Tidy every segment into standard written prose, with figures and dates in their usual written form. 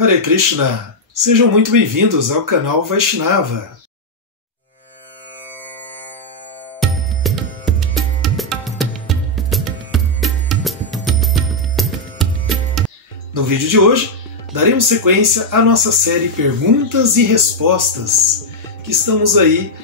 Hare Krishna! Sejam muito bem-vindos ao canal Vaishnava. No vídeo de hoje, daremos sequência à nossa série Perguntas e Respostas, que estamos aí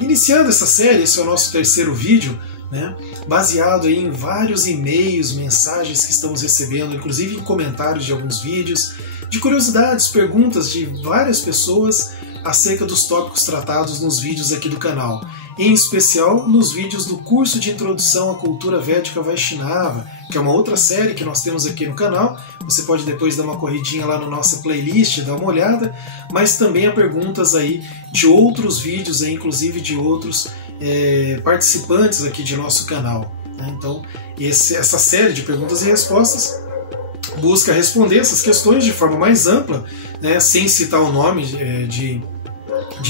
iniciando essa série. Esse é o nosso terceiro vídeo, né, baseado aí em vários e-mails, mensagens que estamos recebendo, inclusive em comentários de alguns vídeos, de curiosidades, perguntas de várias pessoas acerca dos tópicos tratados nos vídeos aqui do canal, em especial nos vídeos do curso de Introdução à Cultura Védica Vaishnava, que é uma outra série que nós temos aqui no canal. Você pode depois dar uma corridinha lá na nossa playlist, dar uma olhada, mas também há perguntas aí de outros vídeos, aí, inclusive de outros participantes aqui de nosso canal, né? Então, essa série de perguntas e respostas busca responder essas questões de forma mais ampla, né, sem citar o nome de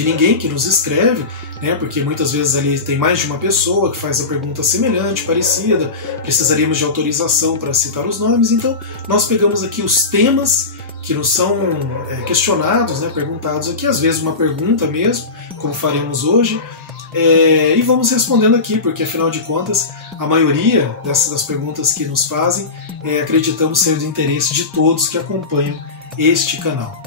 ninguém que nos escreve, né, porque muitas vezes ali tem mais de uma pessoa que faz a pergunta semelhante, parecida, precisaríamos de autorização para citar os nomes. Então nós pegamos aqui os temas que nos são questionados, né, perguntados aqui, às vezes uma pergunta mesmo, como faremos hoje, e vamos respondendo aqui, porque afinal de contas a maioria das perguntas que nos fazem acreditamos ser do interesse de todos que acompanham este canal.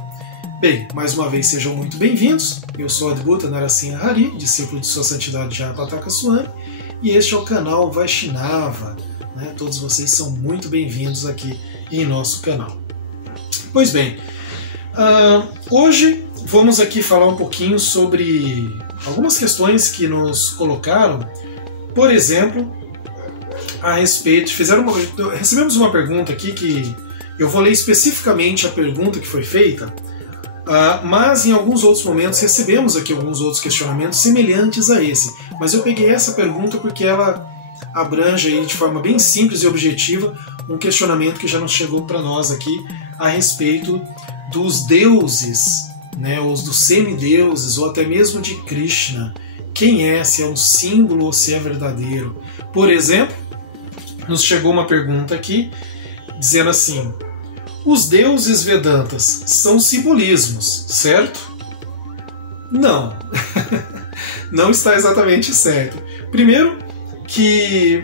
Bem, mais uma vez sejam muito bem-vindos. Eu sou Adbhuta Narasimha Hari, discípulo de Sua Santidade Jayapataka Swami, e este é o canal Vaishnava, né? Todos vocês são muito bem-vindos aqui em nosso canal. Pois bem, hoje vamos aqui falar um pouquinho sobre algumas questões que nos colocaram. Por exemplo, a respeito, recebemos uma pergunta aqui que eu vou ler especificamente a pergunta que foi feita, mas em alguns outros momentos recebemos aqui alguns outros questionamentos semelhantes a esse. Mas eu peguei essa pergunta porque ela abrange aí de forma bem simples e objetiva um questionamento que já nos chegou para nós aqui a respeito dos deuses, né, os dos semideuses, ou até mesmo de Krishna. Quem é, se é um símbolo ou se é verdadeiro. Por exemplo, nos chegou uma pergunta aqui dizendo assim: os deuses Vedantas são simbolismos, certo? Não. Não está exatamente certo. Primeiro, que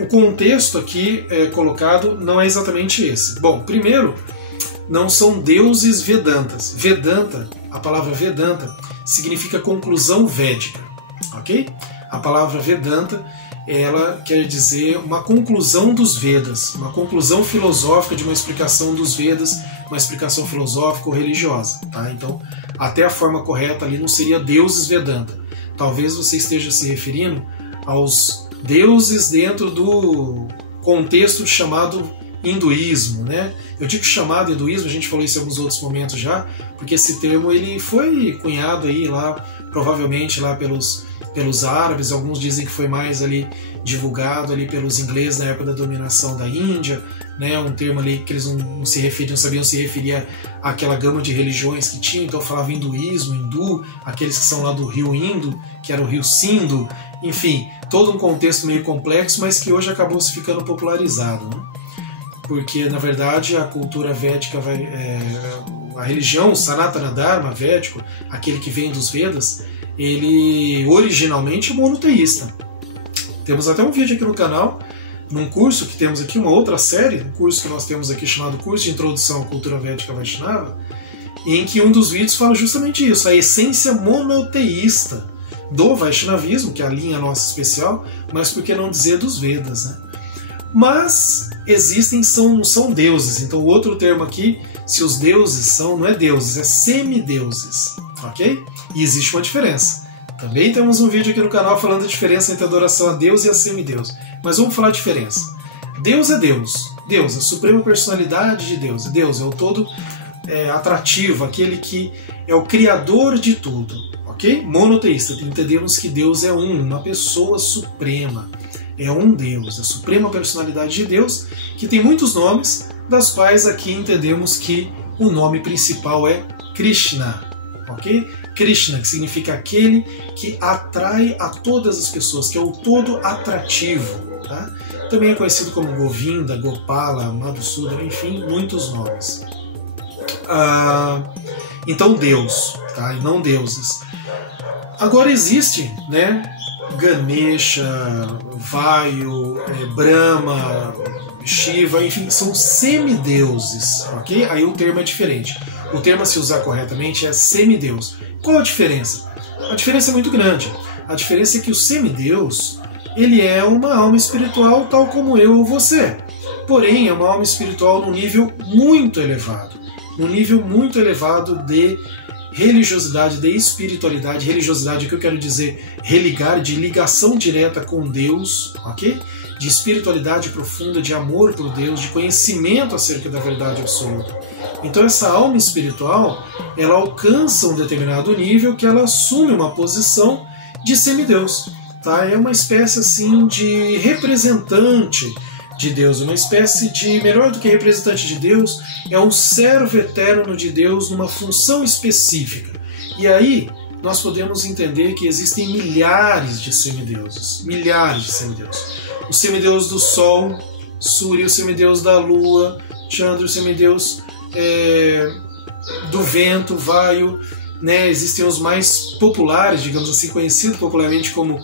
o contexto aqui colocado não é exatamente esse. Bom, primeiro, não são deuses Vedantas. Vedanta, a palavra Vedanta, significa conclusão védica, ok? A palavra Vedanta, ela quer dizer uma conclusão dos Vedas, uma conclusão filosófica de uma explicação dos Vedas, uma explicação filosófica ou religiosa, tá? Então, até a forma correta ali não seria deuses Vedanta. Talvez você esteja se referindo aos deuses dentro do contexto chamado hinduísmo, né? Eu digo chamado hinduísmo, a gente falou isso em alguns outros momentos já, porque esse termo ele foi cunhado aí lá, provavelmente lá pelos árabes. Alguns dizem que foi mais ali divulgado ali pelos ingleses na época da dominação da Índia, né? Um termo ali que eles não sabiam se referir àquela gama de religiões que tinham, então falava hinduísmo, hindu, aqueles que são lá do rio Indo, que era o rio Sindhu, enfim, todo um contexto meio complexo, mas que hoje acabou se ficando popularizado, né? Porque, na verdade, a cultura védica, a religião, o Sanatana Dharma védico, aquele que vem dos Vedas, ele originalmente é monoteísta. Temos até um vídeo aqui no canal, num curso que temos aqui, uma outra série, um curso que nós temos aqui chamado Curso de Introdução à Cultura Védica Vaishnava, em que um dos vídeos fala justamente isso, a essência monoteísta do Vaishnavismo, que é a linha nossa especial, mas por que não dizer dos Vedas, né? Mas existem, não são deuses. Então o outro termo aqui, se os deuses são, não é deuses, é semideuses, ok? E existe uma diferença. Também temos um vídeo aqui no canal falando da diferença entre a adoração a Deus e a semideus. Mas vamos falar a diferença. Deus é Deus. Deus, a suprema personalidade de Deus. Deus é o todo atrativo, aquele que é o criador de tudo, ok? Monoteísta, entendemos que Deus é uma pessoa suprema. É um Deus, a suprema personalidade de Deus, que tem muitos nomes, das quais aqui entendemos que o nome principal é Krishna, ok? Krishna, que significa aquele que atrai a todas as pessoas, que é o todo atrativo, tá? Também é conhecido como Govinda, Gopala, Madhusudana, enfim, muitos nomes. Então Deus, tá? E não deuses. Agora existe, né, Ganesha, Vayu, Brahma, Shiva, enfim, são semideuses, ok? Aí o termo é diferente. O termo a se usar corretamente é semideus. Qual a diferença? A diferença é muito grande. A diferença é que o semideus, ele é uma alma espiritual tal como eu ou você. Porém, é uma alma espiritual num nível muito elevado. Num nível muito elevado de religiosidade, de espiritualidade. Religiosidade, o que eu quero dizer? Religar, de ligação direta com Deus, ok? De espiritualidade profunda, de amor por Deus, de conhecimento acerca da verdade absoluta. Então essa alma espiritual, ela alcança um determinado nível que ela assume uma posição de semideus. Tá? É uma espécie assim de representante de Deus, uma espécie de, melhor do que representante de Deus, é um servo eterno de Deus numa função específica. E aí nós podemos entender que existem milhares de semideuses, milhares de semideuses. O semideus do Sol, Surya, o semideus da Lua, Chandra, o semideus do vento, Vayu, né? Existem os mais populares, digamos assim, conhecidos popularmente como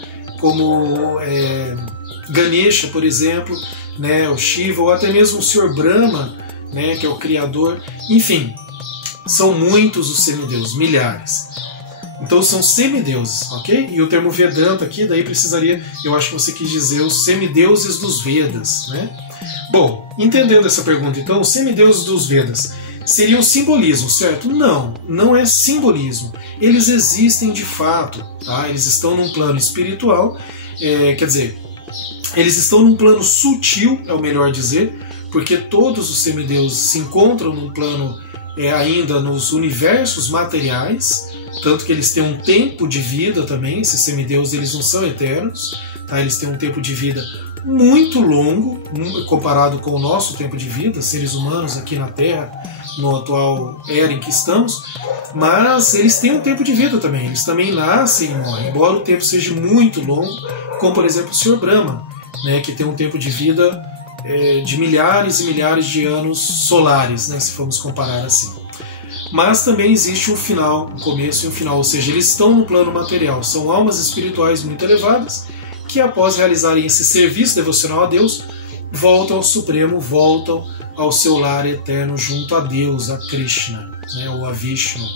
Ganesha, por exemplo, né? O Shiva, ou até mesmo o Sr. Brahma, né? Que é o criador. Enfim, são muitos os semideuses, milhares. Então são semideuses, ok? E o termo Vedanta aqui, daí precisaria, eu acho que você quis dizer os semideuses dos Vedas, né? Bom, entendendo essa pergunta, então, os semideuses dos Vedas seriam simbolismo, certo? Não, não é simbolismo. Eles existem de fato, tá? Eles estão num plano espiritual, quer dizer, eles estão num plano sutil, é o melhor dizer, porque todos os semideuses se encontram num plano ainda nos universos materiais, tanto que eles têm um tempo de vida também. Esses semideuses, eles não são eternos, tá? Eles têm um tempo de vida muito longo comparado com o nosso tempo de vida, seres humanos aqui na Terra, no atual era em que estamos, mas eles têm um tempo de vida também, eles também nascem e morrem, embora o tempo seja muito longo, como por exemplo o Sr. Brahma, né, que tem um tempo de vida de milhares e milhares de anos solares, né, se formos comparar assim. Mas também existe um final, um começo e um final, ou seja, eles estão no plano material, são almas espirituais muito elevadas, que após realizarem esse serviço devocional a Deus, voltam ao Supremo, voltam ao seu lar eterno junto a Deus, a Krishna, né, ou a Vishnu.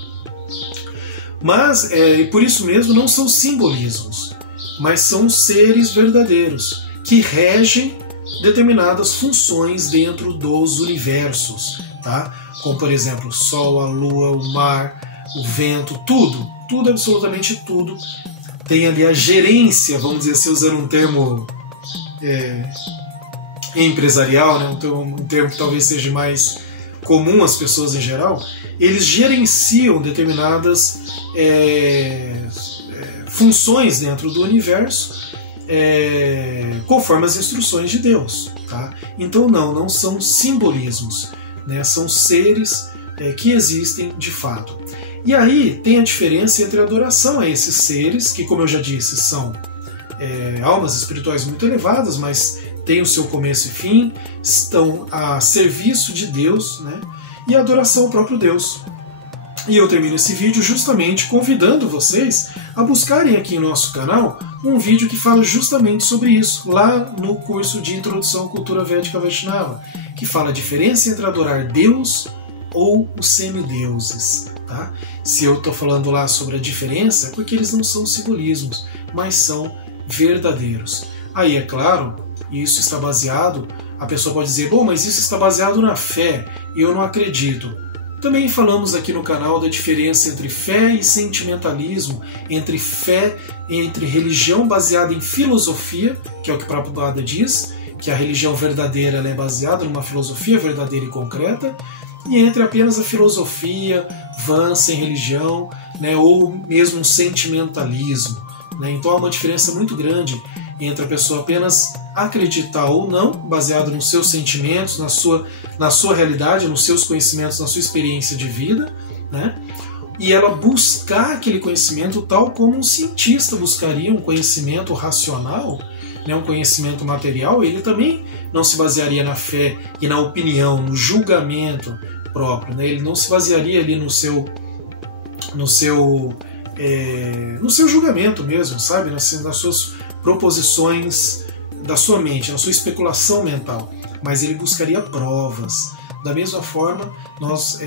Mas, por isso mesmo, não são simbolismos, mas são seres verdadeiros, que regem determinadas funções dentro dos universos, tá? Como, por exemplo, o Sol, a Lua, o mar, o vento, tudo, absolutamente tudo, tem ali a gerência, vamos dizer assim, usando um termo empresarial, né, um termo que talvez seja mais comum às pessoas em geral. Eles gerenciam determinadas funções dentro do universo conforme as instruções de Deus, tá? Então não são simbolismos, né, são seres que existem de fato. E aí tem a diferença entre a adoração a esses seres, que, como eu já disse, são almas espirituais muito elevadas, mas têm o seu começo e fim, estão a serviço de Deus, né? E a adoração ao próprio Deus. E eu termino esse vídeo justamente convidando vocês a buscarem aqui no nosso canal um vídeo que fala justamente sobre isso, lá no curso de Introdução à Cultura Védica Vaishnava, que fala a diferença entre adorar Deus ou os semideuses. Tá? Se eu estou falando lá sobre a diferença, é porque eles não são simbolismos, mas são verdadeiros. Aí, é claro, isso está baseado, a pessoa pode dizer, bom, mas isso está baseado na fé, e eu não acredito. Também falamos aqui no canal da diferença entre fé e sentimentalismo, entre fé e entre religião baseada em filosofia, que é o que Prabhupada diz, que a religião verdadeira ela é baseada numa filosofia verdadeira e concreta, e entre apenas a filosofia vã, sem religião, né, ou mesmo um sentimentalismo. Né? Então há uma diferença muito grande entre a pessoa apenas acreditar ou não, baseado nos seus sentimentos, na sua realidade, nos seus conhecimentos, na sua experiência de vida, né? E ela buscar aquele conhecimento tal como um cientista buscaria um conhecimento racional, né, um conhecimento material. Ele também não se basearia na fé e na opinião, no julgamento próprio, né? Ele não se basearia ali no seu julgamento mesmo, sabe? Nas suas proposições da sua mente, na sua especulação mental, mas ele buscaria provas. Da mesma forma, nós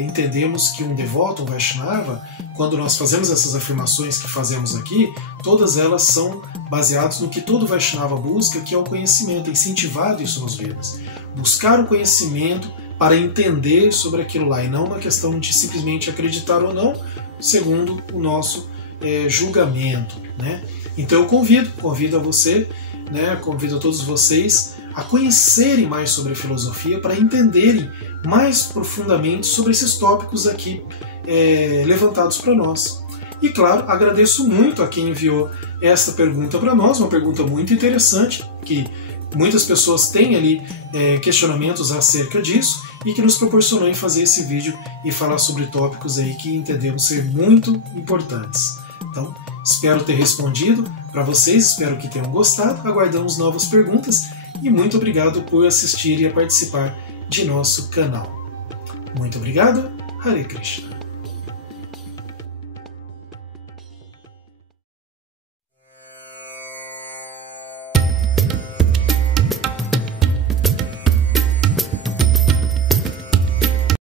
entendemos que um devoto, um Vaishnava, quando nós fazemos essas afirmações que fazemos aqui, todas elas são baseadas no que todo Vaishnava busca, que é o conhecimento, incentivado isso nos Vedas. Buscar o conhecimento para entender sobre aquilo lá, e não uma questão de simplesmente acreditar ou não, segundo o nosso julgamento, né? Então eu convido a você, né, convido a todos vocês a conhecerem mais sobre a filosofia para entenderem mais profundamente sobre esses tópicos aqui levantados para nós. E claro, agradeço muito a quem enviou esta pergunta para nós, uma pergunta muito interessante, que muitas pessoas têm ali questionamentos acerca disso e que nos proporcionou em fazer esse vídeo e falar sobre tópicos aí que entendemos ser muito importantes. Então, espero ter respondido para vocês, espero que tenham gostado, aguardamos novas perguntas e muito obrigado por assistir e participar de nosso canal. Muito obrigado, Hare Krishna.